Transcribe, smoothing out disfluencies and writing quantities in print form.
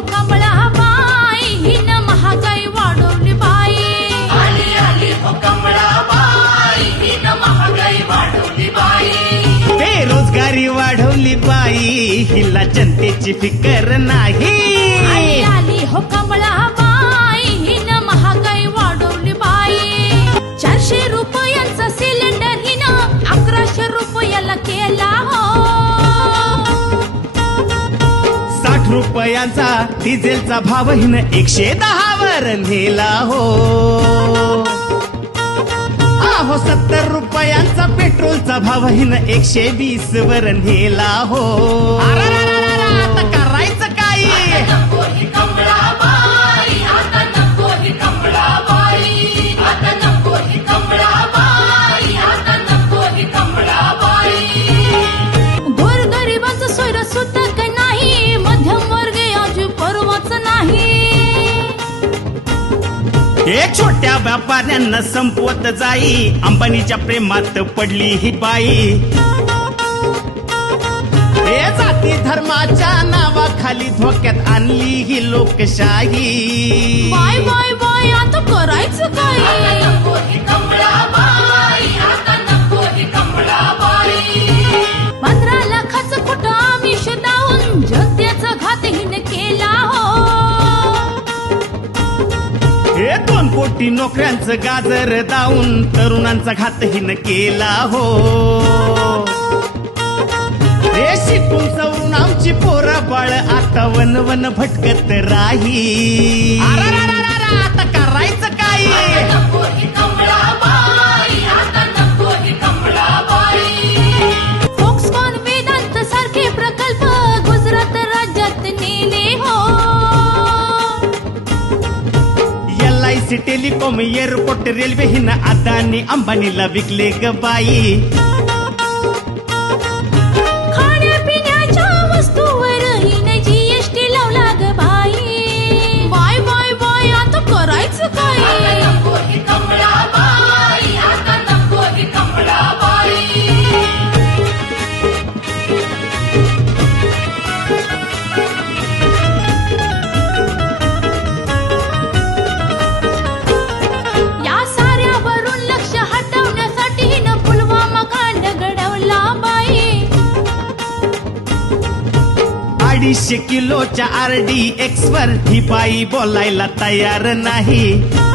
हो कमळा बाई हिनं महागाई वाढवली बाई. आली आली हो कमळाबाई हिनं महागाई वाढवली बाई. बेरोजगारी वाढवली बाई हिला जनतेची फिकर नाही. आली आली हो कमळा बाई हिनं महागाई वाढवली बाई. 400 रुपयांचा सिलेंडर हिनं 1100 रुपयाला केला हो. 60 रुपयांचा डिझेलचा भाव हिनं 110 वर नेला हो. अहो 70 रुपयांचा पेट्रोलचा भाव हिनं 120 वर नेला हो. आता करायचं काय? नको ही कमळाबाई, आता नको ही कमळाबाई, आता नको ही कमळाबाई, आता नको ही कमळाबाई. गोरगरिबांचं सोयरं सुद्धा काही नाही. मध्यमवर्गीय अजून परवाच नाही. एक छोट्या व्यापाऱ्यांना संपवत जाई अंबानीच्या प्रेमात पडली ही बाई. हे जाती धर्माच्या नावाखाली धोक्यात आणली ही लोकशाही. बाय बाय बाय आता करायचं आता काय? नको ही कमळाबाई, आता नको ही कमळाबाई. 15 लाखाचं कुठं आमिष दावून जनतेचा घात हिने केला हो. हे 2 कोटी नोकऱ्यांचं गाजर दावून तरुणांचा घात हिनं केला हो. हे शिकून सवरून आमची पोरं बाळ आता वन वन भटकत राही. आता करायचं काय? नको ही कमळाबाई, आता नको ही कमळाबाई. फोक्सकॉन वेदांत सारखे प्रकल्प गुजरात राज्यात नेले हो. LIC टेलिकॉम एअरपोर्ट रेल्वे हिनं अदानी अंबानीला विकले ग बाई. खाण्यापिण्याच्या वस्तूवर हिने GST लावला ग बाई. बाय बाय बाय आता करायचं आता काय? नको ही कमळाबाई, आता नको ही कमळाबाई. या साऱ्यावरून लक्ष हटवण्यासाठी हिनं पुलवामा कांड घडवला बाई. 250 किलोच्या RDX वर ही बाई बोलायला तयार नाही.